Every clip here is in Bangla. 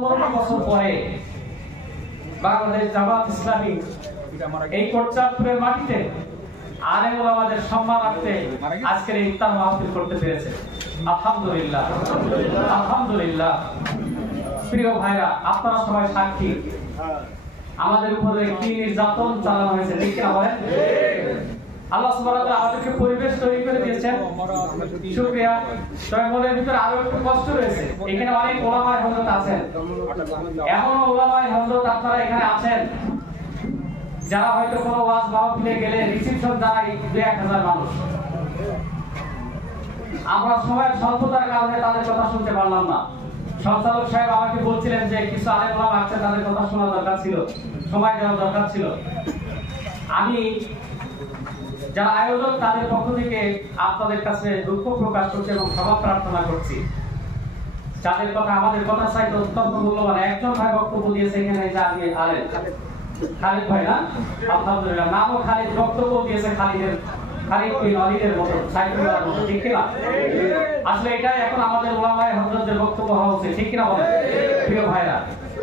15 বছর পরে বাংলাদেশ জামাত ইসলামী এই কোটচাঁদপুরের মাটিতে আলেম ওলামাদের সম্মান রাখতে আজকের এই ইফতার মাহফিল করতে পেরেছে। আলহামদুলিল্লাহ, আলহামদুলিল্লাহ। প্রিয় ভাইরা, আপনারা সবাই সাক্ষী, আমাদের উপরে কি নির্যাতন চালানো হয়েছে, ঠিক কিনা বলেন? আল্লাহ সুবহানাহু ওয়া তাআলা আমাদেরকে পরিবেশ তৈরি করে দিয়েছেন, শুকরিয়া। তবে মনের ভিতরে আরো একটু কষ্ট রয়েছে। এখানে অনেক ওলামায়ে হযরত আছেন, এমন ওলামায়ে হযরত আপনারা এখানে আছেন যারা হয়তো কোনো ওয়াজ মাহফিলে গেলে রিসিপশন জানায় 2-1000 মানুষ। আমরা সময়ের স্বল্পতার কারণে তাদের কথা শুনতে পারলাম না। সঞ্চালক সাহেব আমাকে বলছিলেন যে কিছু আলেম ওলামা আছে, তাদের কথা শোনা দরকার ছিল, সময় দেওয়া দরকার ছিল। আমি যারা আয়োজক তাদের পক্ষ থেকে আপনাদের কাছে দুঃখ প্রকাশ করছি এবং ক্ষমা প্রার্থনা করছি। যাদের কথা আমাদের কথা চাইতে অত্যন্ত মূল্যবান একজন ভাই বক্তব্য দিয়েছে এখানে, যে আমি আলেম খালিদ ভাই, না আলহামদুলিল্লাহ, নামও খালিদ, বক্তব্য দিয়েছে খালিদ বিন ওয়ালিদের মতো, সাইফুল্লাহর মতো, ঠিক কিনা? আসলে এটাই এখন আমাদের ওলামায়ে হযরতদের বক্তব্য হওয়া উচিত, ঠিক কিনা বলেন? প্রিয় ভাইরা,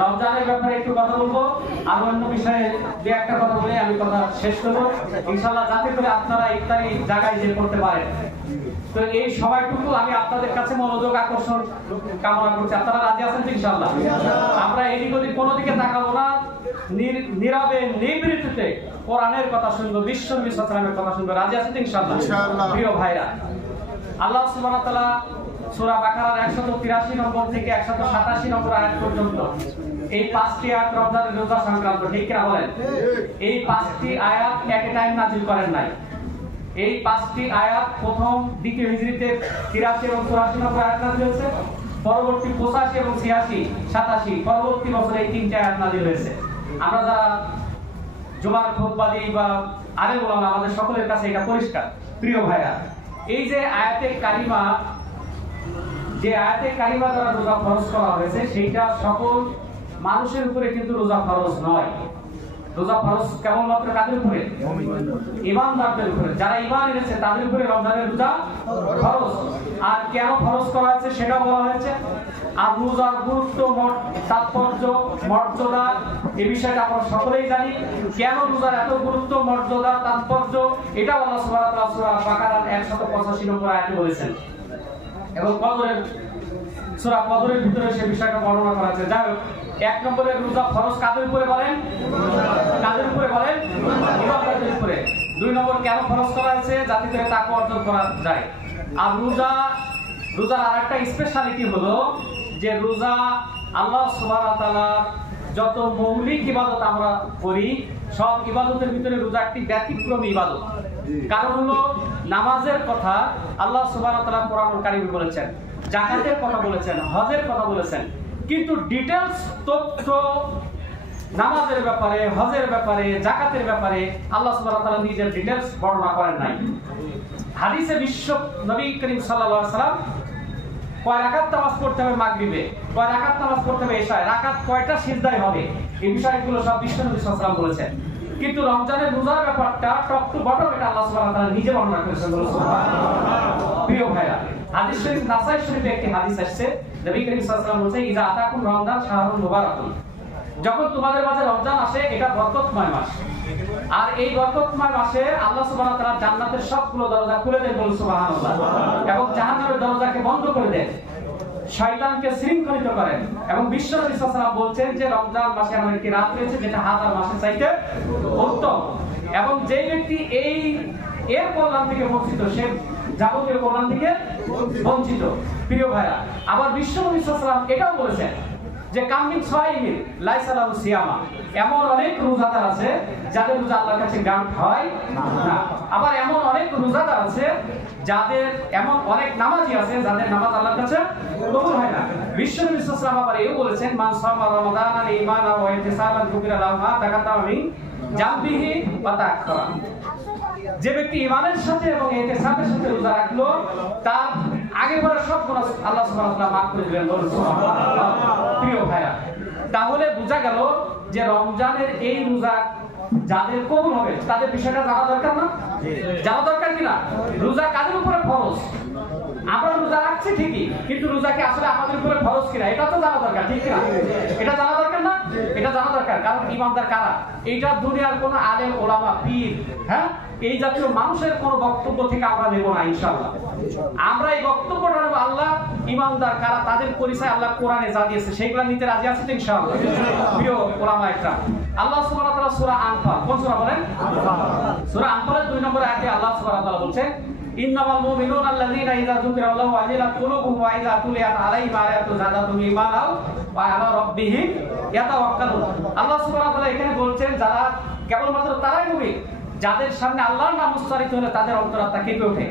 রমজানের ব্যাপারে একটু কথা বলবো, আর অন্য বিষয়ে যে একটা কথা বলে আমি কথা শেষ করবো ইনশাআল্লাহ, যাতে করে আপনারা ইফতারি জায়গায় যে করতে পারেন। তো এই সময়টুকু আমি আপনাদের কাছে মনোযোগ আকর্ষণ কামনা করছি। আপনারা রাজি আছেন তো ইনশাআল্লাহ? আমরা এদিক ওদিক কোনো দিকে তাকাবো না, নীরবে নিবৃত্তিতে কোরআনের কথা শুনবো, বিশ্ব নবী সাল্লাল্লাহু আলাইহি ওয়াসাল্লামের কথা শুনবো। রাজি আছেন তো ইনশাআল্লাহ? প্রিয় ভাইরা, আল্লাহ সুবহানাহু ওয়া তাআলা সূরা বাকারার 183 নম্বর থেকে 187 নম্বর আয়াত পর্যন্ত এই 5টি আয়াত রমজানের রোজা সংক্রান্ত, ঠিক কিনা বলেন? এই 5টি আয়াত এক টাইম নাযিল করেন নাই। এই 5টি আয়াত প্রথম দ্বিতীয় হিজরিতে 83 এবং 84 নম্বর আয়াত নাযিল হয়েছে, পরবর্তী 85 এবং 86 87 পরবর্তী বছরে এই 3টি আয়াত নাযিল হয়েছে। আমরা যারা জুমার খুতবা দিই বা আলেম ওলামা, আমাদের সকলের কাছে এটা পরিষ্কার। প্রিয় ভাইরা, এই যে আয়াতে কারিমা দ্বারা রোজা ফরজ করা হয়েছে, সেইটা সকল মানুষের উপরে কিন্তু রোজা ফরজ নয়। রোজা ফরজ কেবলমাত্র কাদের উপরে? ঈমানদারদের উপরে। যারা ঈমান এনেছে তাদের উপরে রমজানের রোজা ফরজ। আর কেন ফরজ করা হয়েছে সেটা বলা হয়েছে। আর রোজার গুরুত্ব, তাৎপর্য, মর্যাদা, এই বিষয়টা আমরা সকলেই জানি। কেন রোজার এত গুরুত্ব, মর্যাদা, তাৎপর্য, এটা আল্লাহ সুবহানাহু ওয়া তাআলা সূরা বাকারার 185 নম্বর আয়াতে বলেছেন। এবং সূরা কদরের ভিতরে সেই বিষয়টা বর্ণনা করা আছে। যাই হোক, 1 নম্বরের রোজা ফরজ কাদের উপরে বলেন? কাদের উপরে বলেন? ঈমানদারদের উপরে। 2 নম্বর কেন ফরজ করা হয়েছে? যাতে করে তাকওয়া অর্জন করা যায়। আর রোজার আরেকটা স্পেশালিটি হলো যে রোজা আল্লাহ সুবহানাহু ওয়া তাআলা যত মৌলিক ইবাদত আমরা করি, সব ইবাদতের ভিতরে রোজা একটি ব্যতিক্রমী ইবাদত। কারণ হলো নামাজের কথা আল্লাহ সুবহানাহু ওয়া তাআলা কোরআনুল কারীমে বলেছেন, যাকাতের কথা বলেছেন, হজের কথা বলেছেন, কিন্তু ডিটেইলস তথ্য নামাজের ব্যাপারে, হজের ব্যাপারে, যাকাতের ব্যাপারে আল্লাহ সুবহানাহু ওয়া তাআলা নিজের ডিটেইলস বর্ণনা করেন নাই। হাদিসে বিশ্ব নবী করিম সাল্লাল্লাহু আলাইহি ওয়াসাল্লাম কয় রাকাত নামাজ পড়তে হবে মাগরিবে, কয় রাকাত নামাজ পড়তে হবে ইশায়, রাকাত কয়টা সিজদায় হবে, এই বিষয়গুলো সব বিশ্ব নবী সাল্লাল্লাহু আলাইহি ওয়াসাল্লাম বলেছেন। কিন্তু রমজানের রোজার ব্যাপারটা টপ টু বটম এটা আল্লাহ সুবহানাহু ওয়া তাআলা নিজে বর্ণনা করেছেন। সুবহানাল্লাহ। প্রিয় ভাইরা, হাদিস শরীফ নাসাই শরীফে একটি হাদিস আসছে, নবী করিম সাল্লাল্লাহু আলাইহি ওয়াসাল্লাম বলেছেন, ইযা আতাকুম রমজান শাহরুন মুবারাকুন, যখন তোমাদের মাঝে রমজান আসে এটা বরকতময় মাস। আর এই বরকতময় মাসে আল্লাহ সুবহানাহু ওয়া তাআলা জান্নাতের সবগুলো দরজা খুলে দেন, বলুন সুবহানাল্লাহ, এবং জাহান্নামের দরজাকে বন্ধ করে দেন, শয়তানকে শৃঙ্খলিত করেন। এবং বিশ্ব নবী সাল্লাল্লাহু আলাইহি ওয়াসাল্লাম বলছেন যে রমজান মাসে এমন একটি রাত রয়েছে যেটা হাজার মাসের চাইতে উত্তম, এবং যে ব্যক্তি এর কল্যাণ থেকে বঞ্চিত সে যাবতীয় কল্যাণ থেকে বঞ্চিত। প্রিয় ভাইরা, আবার বিশ্ব নবী সাল্লাল্লাহু আলাইহি ওয়াসাল্লাম এটাও বলেছেন যে কামিন সাইমিন লাইসা লাহু সিয়ামা, এমন অনেক রোজাদার আছে যাদের রোজা আল্লাহর কাছে গ্রান্ট হয় না। আবার এমন অনেক রোজাদার আছে এমন অনেক নামাজি আছে যাদের নামাজ আল্লাহর কাছে কবুল হয় না। বিশ্ব নবী সাল্লাল্লাহু আলাইহি ওয়াসাল্লাম আবার এও বলেছেন, মান সামা রমাদানা ঈমানান ওয়া ইহতিসাবান কুবিরা লাহু মা তাকাদ্দামা মিন জামবিহি ওয়া তাআখারা, যে ব্যক্তি ঈমানের সাথে এবং ইহতিসাবের সাথে রোজা রাখলো তার আগে পরে সব গুনাহ আল্লাহ সুবহানাহু ওয়া তাআলা মাফ করে দিবেন, বলুন সুবহানাল্লাহ। প্রিয় ভাইরা, তাহলে বোঝা গেল যে রমজানের এই রোজা যাদের কবুল হবে তাদের বিষয়টা জানা দরকার না? জানা দরকার কিনা? রোজা কাদের উপরে ফরজ? আমরা রোজা রাখছি ঠিকই, কিন্তু রোজা কি আসলে আমাদের উপরে ফরজ কিনা এটা তো জানা দরকার, ঠিক কিনা? এটা জানা দরকার না? এটা জানা দরকার, কারণ ইমানদার কারা? এইটা দুনিয়ার কোন আলেম ওলামা পীর, হ্যাঁ, এই জাতীয় মানুষের কোন বক্তব্য থেকে আমরা নেব না ইনশাআল্লাহ। আমরা এই বক্তব্যটা নেব আল্লাহ ইমানদার কারা তাদের পরিচয় আল্লাহ কোরআনে যা দিয়েছে সেইগুলো নিতে রাজি আছে তো ইনশাআল্লাহ। প্রিয় ওলামা একরাম, আল্লাহ সুবহানাহু ওয়া তাআলা সূরা আনফাল, কোন সূরা বলেন? সূরা আনফালের 2 নম্বর আয়াতে আল্লাহ সুবহানাহু ওয়া তাআলা বলছেন, ইন্নামাল মুমিনুনা আল্লাযীনা ইযা যুকিরাল্লাহু ওয়াজিলাত কুলুবুহুম ওয়া ইযা তুলিয়াত আলাইহিম আয়াতুহু যাদাতুহুম ঈমানাও ওয়া আলা রাব্বিহিম ইয়াতাওয়াক্কালুন। আল্লাহ সুবহানাহু ওয়া তাআলা এখানে বলছেন যারা কেবলমাত্র তারাই মুমিন যাদের সামনে আল্লাহর নাম উচ্চারিত হলে তাদের অন্তরাত্মা কেঁপে ওঠে,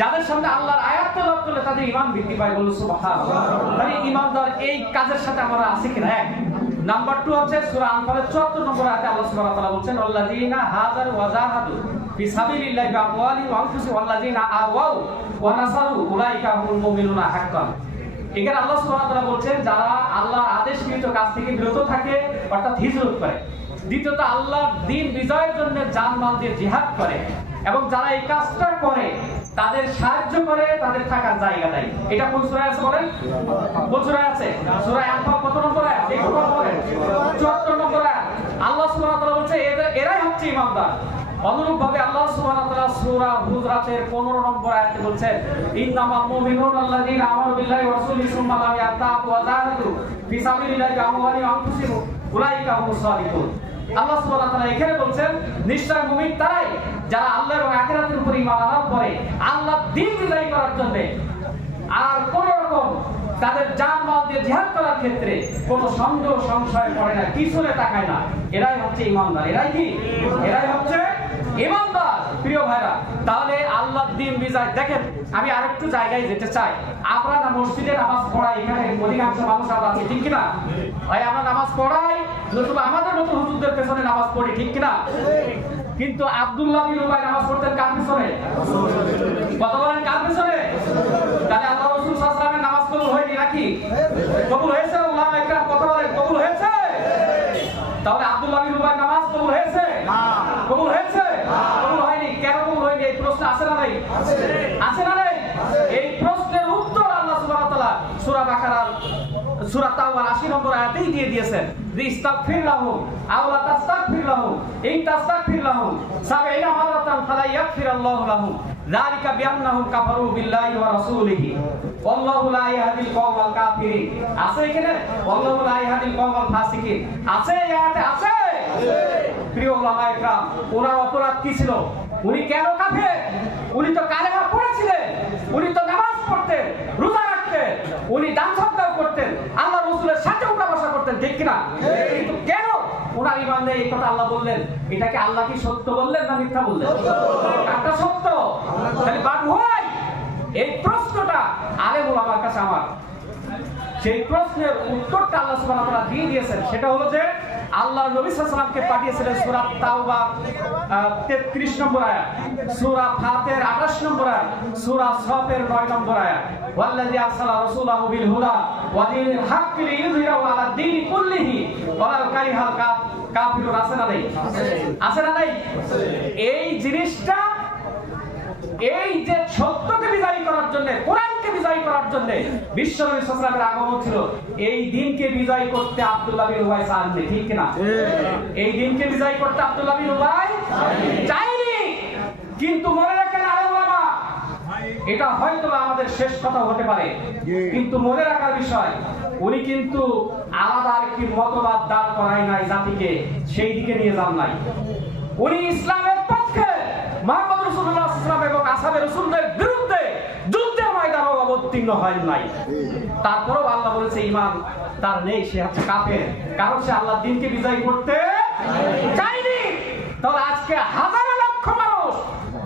যাদের সামনে আল্লাহর আয়াত তেলাওয়াত করলে তাদের ঈমান বৃদ্ধি পায়। বলুন সুবহানাল্লাহ। মানে ঈমানদার এই কাজের সাথে আমরা আছি কিনা? এক নাম্বার 2 হচ্ছে সূরা আনফালের 74 নম্বর আয়াতে আল্লাহ সুবহানাহু ওয়া তাআলা বলছেন, আল্লাযীনা হাজারু ওয়া জাহাদু ফি সাবিলিল্লাহি বিআমওয়ালিহিম ওয়া আনফুসিহিম ওয়াল্লাযীনা আওয়াউ ওয়া নাসারু উলাইকা হুমুল মুমিনুনা হাক্কান। এখানে আল্লাহ সুবহানাহু ওয়া তাআলা বলছেন যারা আল্লাহর আদেশকৃত কাজ থেকে বিরত থাকে অর্থাৎ হিজরত করে, দ্বিতীয়ত আল্লাহর দ্বীন বিজয়ের জন্য জান-মাল দিয়ে জিহাদ করে, এবং যারা এই কাজটা করে তাদের সাহায্য করে তাদের থাকার জায়গা দেয়। এটা কোন সূরায় আছে বলেন? কোন সূরায় আছে? সূরা আনফাল কত নম্বর আয়াত? 74 নম্বর আয়াত। আল্লাহ সুবহানাহু ওয়া তাআলা বলছে এরাই হচ্ছে ঈমানদার। অনুরূপভাবে আল্লাহ সুবহানাহু ওয়া তাআলা সূরা হুজরাতের 15 নম্বর আয়াতে বলছেন, ইন্নামাল মুমিনুনা আল্লাযীনা আমানু বিল্লাহি ওয়া রাসূলিহি সুম্মা লাম ইয়ারতাবু ওয়া জাহাদু ফি সাবিলিল্লাহি বিআমওয়ালিহিম ওয়া আনফুসিহিম উলাইকা হুমুস সাদিকুন। আল্লাহ সুবহানাহু ওয়া তাআলা এখানে বলছেন নিশ্চয় মুমিন তারাই যারা আল্লাহ এবং আখিরাতের উপর ঈমান আনার পরে আল্লাহর দ্বীন বিজয়ী করার জন্য আর কোন রকম তাদের জান-মাল দিয়ে জিহাদ করার ক্ষেত্রে কোনো সন্দেহ সংশয় করে না, পিছনে তাকায় না, এরাই হচ্ছে ঈমানদার। এরাই কি? এরাই হচ্ছে ঈমানদার। প্রিয় ভাইরা, তাহলে আল্লাহর দ্বীন বিজয় দেখেন, আমি আরেকটু জায়গায় যেতে চাই। আমরা না মসজিদে নামাজ পড়াই, এখানে অধিকাংশ মানুষ আমরা আছি, ঠিক কিনা ভাই? আমরা নামাজ পড়াই, নতুবা আমাদের মতো হুজুরদের পেছনে নামাজ পড়ি, ঠিক কিনা? কিন্তু আব্দুল্লাহ বিন উবাই নামাজ পড়তেন কার পেছনে? কথা বলেন, কার পেছনে? তাহলে আল্লাহ রাসূল সাল্লাল্লাহু আলাইহি ওয়াসাল্লামের নামাজ কবুল হয়নি নাকি? কবুল হয়েছে? উলামা একরাম কথা বলেন, কবুল হয়েছে? তাহলে আব্দুল্লাহ বিন উবাই নামাজ কবুল হয়েছে? না। কবুল হয়েছে? না। কবুল হয়নি। কেন কবুল হয়নি? এই প্রশ্ন আছে না নাই? আছে না নাই? এই প্রশ্নের উত্তর আল্লাহ সুবহানাহু ওয়া তাআলা সূরা বাকারার সূরা তাওবার 80 নম্বর আয়াতেই দিয়ে দিয়েছেন। ইস্তাগফির লাহুম আও লা তাস্তাগফির লাহুম ইন তাস্তাগফির লাহুম 70 মারাতান ফালা ইয়াগফিরাল্লাহু লাহুম যালিকা বিআন্নাহুম কাফারু বিল্লাহি ওয়া রাসূলিহি ওয়াল্লাহু লা ইয়াহদিল কওমাল কাফিরিন। আছে এখানে ওয়াল্লাহু লা ইয়াহদিল কওমাল ফাসিকিন? আছে এই আয়াতে? আছে। প্রিয় ওলামা একরাম, ওনার অপরাধ কি ছিল? উনি কেন কাফের? উনি তো কালেমা পড়েছিলেন, উনি তো নামাজ পড়তেন, রোজা রাখতেন, উনি দান সদকাও করতেন, আল্লাহ রাসূলের সাথে উঠা বসা করতেন, ঠিক কিনা? কিন্তু কেন ওনার ঈমান নেই? এই কথা আল্লাহ বললেন। এটাকে আল্লাহ কি সত্য বললেন না মিথ্যা বললেন? একটা সত্য। তাহলে বাট হোয়াই? এই প্রশ্নটা আলেম ওলামার কাছে আমার, সেই প্রশ্নের উত্তরটা আল্লাহ সুবহানাহু ওয়া তাআলা দিয়ে দিয়েছেন। সেটা হলো যে আল্লাহ নবী সাল্লাল্লাহু আলাইহি ওয়াসাল্লামকে পাঠিয়েছিলেন সূরা তাওবা 33 নম্বর আয়াত, সূরা ফাতির 28 নম্বর আয়াত, সূরা সফের 9 নম্বর আয়াত, ওয়াল্লাযী আরসালা রাসূলাহু বিল হুদা ওয়া দীনিল হাক্কি লিইয়ুযহিরাহু আলা দ্বীনি কুল্লিহি ওয়ালাউ কারিহাল কাফিরুন। আছে না নাই? আছে না নাই? এই জিনিসটা, এই যে সত্যকে বিজয়ী করার জন্য, কোরআনকে বিজয়ী করার জন্য বিশ্বনবী সাল্লাল্লাহু আলাইহি ওয়াসাল্লামের আগমন ছিল। এই দিনকে বিজয়ী করতে আব্দুল্লাহ বিন উবাই চাননি, ঠিক কিনা? এই দিনকে বিজয়ী করতে আব্দুল্লাহ বিন উবাই চাইনি। কিন্তু মনে রাখেন আলেম ওলামা, এটা হয়তো আমাদের শেষ কথা হতে পারে, কিন্তু মনে রাখার বিষয়, উনি কিন্তু আলাদা আরেকটি মতবাদ দাঁড় করায় নাই জাতিকে, সেই দিকে নিয়ে যান নাই। উনি ইসলামের পক্ষে, মুহাম্মদ রাসূলুল্লাহ সাল্লাল্লাহু আলাইহি ওয়াসাল্লাম এবং আসহাবে রাসূলদের বিরুদ্ধে যুদ্ধের ময়দানে অবতীর্ণ হয় নাই। তারপরেও আল্লাহ বলেছে ঈমান তার নেই, সে হচ্ছে কাফের, কারণ সে আল্লাহর দ্বীনকে বিজয়ী করতে চায়নি। তাহলে আজকে হাজার লক্ষ মানুষ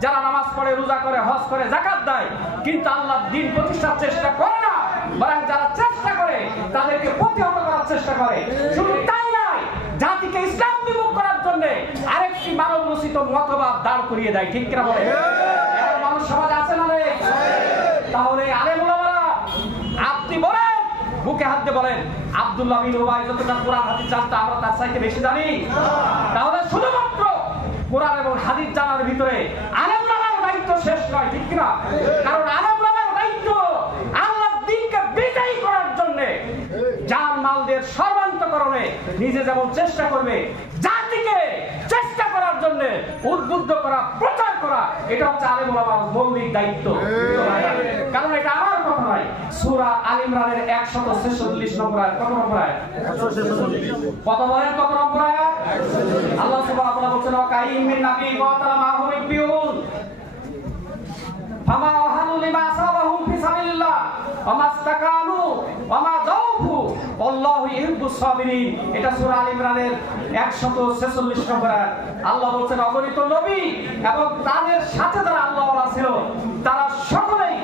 যারা নামাজ পড়ে, রোজা করে, হজ করে, যাকাত দেয়, কিন্তু আল্লাহর দ্বীন প্রতিষ্ঠার চেষ্টা করে না, বরং যারা চেষ্টা করে তাদেরকে প্রতিহত করার চেষ্টা করে। শুধু তাই নয়, জাতিকে ইসলাম বিমুখ করার জন্য আরেকটি মানব রচিত মতবাদ দাঁড় করিয়ে দেয়, ঠিক কিনা বলে? এর মানুষ সমাজ আছে না? তাহলে আলেম ওলামারা, আপনি বলেন, বুকে হাত দিয়ে বলেন, আব্দুল্লাহ বিন উবাই যতটা কোরআন হাদিস জানতো আমরা তার চাইতে বেশি জানি? তাহলে শুধুমাত্র কোরআন এবং হাদিস জানার ভিতরে আলেম ওলামার দায়িত্ব শেষ নয়, ঠিক কিনা? কারণ আলেম ওলামার দায়িত্ব জাতীয়করণে নিজে যেমন চেষ্টা করবে, জাতিকে চেষ্টা করার জন্য উদ্বুদ্ধ করা, প্রচার করা, এটা হচ্ছে আলেম ওলামার মৌলিক দায়িত্ব। কারণ এটা আমার কথা নয়। সূরা আল ইমরানের 146 নম্বর আয়াত, কত নম্বর আয়াত? কত বলেন, কত নম্বর আয়াত? আল্লাহ সুবহানাহু ওয়া তাআলা বলেন, ওয়া কাইয়্যিম মিন নাবিয়্যিন ওয়া তাআলা মা'হুম রিব্বিয়ুন ফামা ওয়াহানু লিমা আসাবাহুম ফি সাবিলিল্লাহ ওয়া মাস্তাকানু ওয়া মা যাওফু আল্লাহু ইউহিব্বুস সাবিরিন। এটা সূরা আল ইমরানের 146 নম্বর আয়াত। আল্লাহ বলেন, অগণিত নবী এবং তাদের সাথে যারা আল্লাহওয়ালা ছিল তারা সকলেই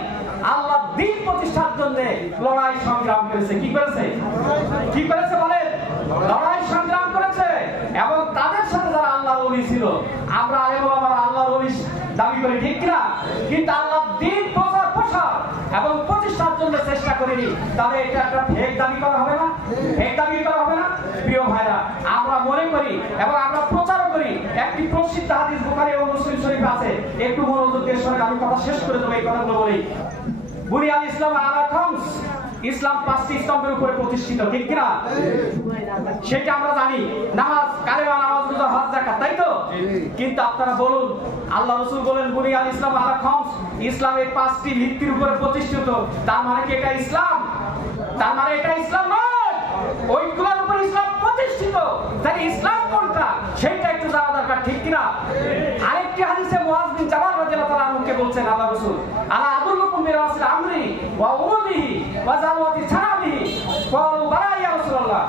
আল্লাহর দ্বীন প্রতিষ্ঠার জন্য লড়াই সংগ্রাম করেছে। কি করেছে? কি করেছে বলেন? লড়াই সংগ্রাম করেছে। এবং তাদের সাথে যারা আল্লাহর ওলি ছিল, আমরা আলেম ওলামারা আল্লাহর ওলি দাবি করি, ঠিক কিনা? কিন্তু আল্লাহর দ্বীন প্রচার প্রসার এবং প্রতিষ্ঠার জন্য চেষ্টা করিনি, তাহলে এটা একটা ফেক দাবি করা হবে না? ফেক দাবি করা হবে না? প্রিয় ভাইরা, আমরা মনে করি এবং আমরা প্রচার করি, একটি প্রসিদ্ধ হাদিস বুখারী এবং মুসলিম শরীফে আছে। একটু মনোযোগ দিয়ে শুনুন, আমি কথা শেষ করে দেব, এই কথাগুলো বলি। বুনিয়াল ইসলাম আলা খামস, ইসলাম 5টি স্তম্ভের উপরে প্রতিষ্ঠিত, ঠিক কিনা? সেটা আমরা জানি, নামাজ, কালেমা, নামাজ, রোজা, হজ, যাকাত, তাই তো? কিন্তু আপনারা বলুন, আল্লাহ রাসূল বলেন বুনিয়াল ইসলাম আলা খামস, ইসলাম এই 5টি ভিত্তির উপরে প্রতিষ্ঠিত। তার মানে কি এটা ইসলাম? তার মানে এটা ইসলাম নয়। ওইগুলোর উপর ইসলাম প্রতিষ্ঠিত। তাহলে ইসলাম কোনটা সেটা একটু জানা দরকার, ঠিক কিনা? আরেকটি হাদিসে মুআয বিন জাবাল রাদিয়াল্লাহু তাআলা আনহুকে বলছেন আল্লাহ রাসূল, আলা আদুল্লুকুম বিরাসিল আমরি ওয়া উমুদিহি ওয়া জালওয়াতি সানাবিহি ক্বালু বালা ইয়া রাসূলুল্লাহ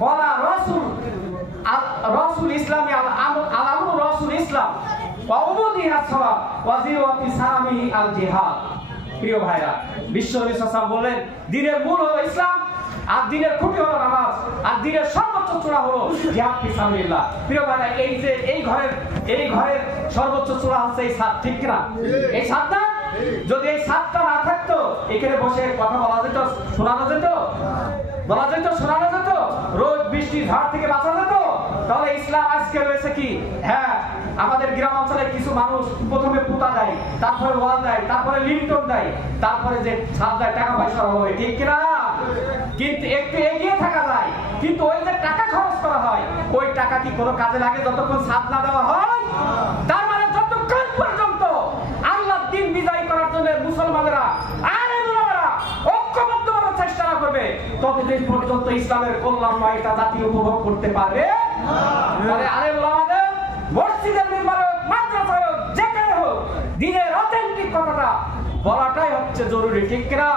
ক্বালা রাসূল ইসলামি আল আমরু রাসূল ইসলাম ওয়া উমুদিহি as-সালাত ওয়া জালওয়াতি সানাবিহি আল জিহাদ। প্রিয় ভাইরা, বিশ্বনবী সাল্লাল্লাহু আলাইহি ওয়াসাল্লাম বলেন, দ্বীনের মূল হলো ইসলাম, আর দ্বীনের খুঁটি হলো নামাজ, আর দ্বীনের সর্বোচ্চ চূড়া হলো জিহাদ ফি সাবিলিল্লাহ। প্রিয় ভাইরা, এই যে এই ঘরের সর্বোচ্চ চূড়া হচ্ছে এই ছাদ, ঠিক কিনা? এই ছাদটা যদি এই ছাদটা না থাকতো, এখানে বসে কথা বলা যেত, শোনানো যেত, শোনানো যেত, রোদ বৃষ্টি ঝড় থেকে বাঁচা যেত, তাহলে ইসলাম আজকে রয়েছে কি? হ্যাঁ, আমাদের গ্রাম অঞ্চলে কিছু মানুষ প্রথমে পুতা দেয়, তারপরে ওয়াল দেয়, তারপরে লিন্টন দেয়, তারপরে যে ছাদ দেয়, টাকা পয়সা হবে, ঠিক কিনা? কিন্তু একটু এগিয়ে থাকা যায়, কিন্তু ওই যে টাকা খরচ করা হয়, ওই টাকা কি কোনো কাজে লাগে যতক্ষণ ছাদ না দেওয়া হয়? তার মানে যতক্ষণ পর্যন্ত আল্লাহর দ্বীন বিজয় করার জন্য মুসলমানেরা ঐক্যবদ্ধভাবে চেষ্টা না করবে, ততদিন পর্যন্ত ইসলামের কল্যাণ নয় এটা জাতি উপভোগ করতে পারবে না। তাহলে আলেম ওলামাদের মসজিদের নির্মাণ হোক, মাদ্রাসা হোক, যেখানে হোক, দ্বীনের অথেন্টিক কথাটা বলাটাই হচ্ছে জরুরি, ঠিক কিনা?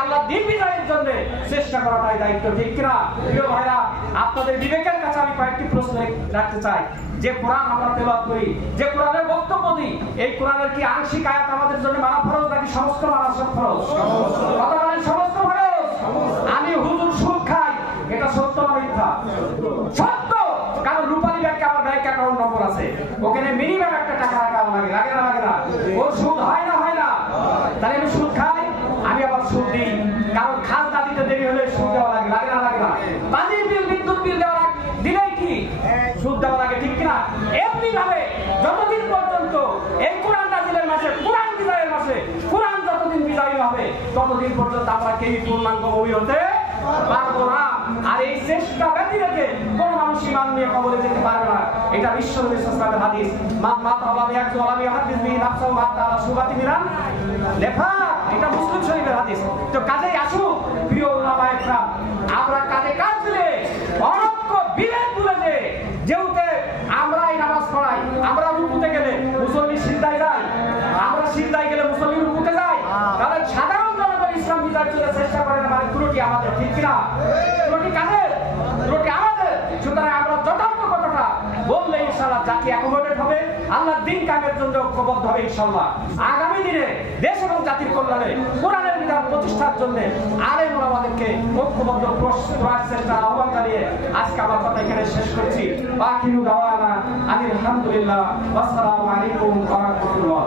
আল্লাহ দ্বীন বিজয়ের জন্য চেষ্টা করাটাই দায়িত্ব, ঠিক কিনা? প্রিয় ভাইরা, আপনাদের বিবেকের কাছে আমি কয়েকটি প্রশ্ন রাখতে চাই। যে কোরআন আমরা তেলাওয়াত করি, যে কোরআনের বক্তব্য দিই, এই কোরআনের কি আংশিক আয়াত আমাদের জন্য মানা ফরজ নাকি সমস্ত মানা ফরজ? কথা বলেন, সমস্ত ফরজ। আমি হুজুর সুদ খাই, এটা সত্য না মিথ্যা? সত্য। কারণ রূপালী ব্যাংকে আমার ব্যাংক অ্যাকাউন্ট নম্বর আছে, ওখানে মিনিমাম একটা টাকা রাখা লাগে, লাগে না? ওর সুদ হয় না? তাহলে আমি সুদ খাই, আমি আবার সুদ দিই, কারণ খাজনা দিতে দেরি হলে সুদ দেওয়া লাগে, লাগে না? পানির বিল, বিদ্যুৎ বিল দেওয়া দিলেই কি সুদ দেওয়া লাগে, ঠিক কিনা? এমনি ভাবে যতদিন পর্যন্ত এই কোরআন নাযিলের মাসে, কোরআন বিজয়ের মাসে, কোরআন যতদিন বিজয়ী হবে, ততদিন পর্যন্ত আমরা কেউ পূর্ণাঙ্গ মুমিন হতে পারবো না। আর এই চেষ্টা ব্যতি রেখে কোন মানুষ ঈমান নিয়ে কবরে যেতে পারবে না। এটা বিশ্বনবী সাল্লাল্লাহু আলাইহি ওয়াসাল্লামের হাদিস। এটা মুসলিম শরীফের হাদিস। তো কাজেই আসুন প্রিয় উলামায়ে কেরাম, আমরা কাজে কাজ দিলে অনক্য বিবেক ভুলে যেহেতু আমরা এই নামাজ পড়াই, আমরা রুকুতে গেলে মুসল্লি সিজদায় যায়, আমরা সিজদায় গেলে মুসল্লি রুকুতে যায়, তাহলে সাধারণ জনগণ ইসলাম বিজয়ের জন্য চেষ্টা করে না, মানে ত্রুটি আমাদের, ঠিক কিনা? ত্রুটি কাদের? ত্রুটি আমাদের। সুতরাং আমরা যথার্থ কথাটা বললে ইনশাআল্লাহ জাতি অ্যাকোমোডেট হবে, আল্লাহর দ্বীন কায়েমের জন্য ঐক্যবদ্ধ হবে ইনশাআল্লাহ। আগামী দিনে দেশ এবং জাতির কল্যাণে কোরআনের বিধান প্রতিষ্ঠার জন্য আলেম ওলামাদেরকে ঐক্যবদ্ধ প্রয়াস চেষ্টা আহ্বান জানিয়ে আজকে আমার কথা এখানে শেষ করছি। আখিরু দাওয়ানা আলহামদুলিল্লাহ, ওয়াসসালামু আলাইকুম ওয়া রাহমাতুল্লাহ।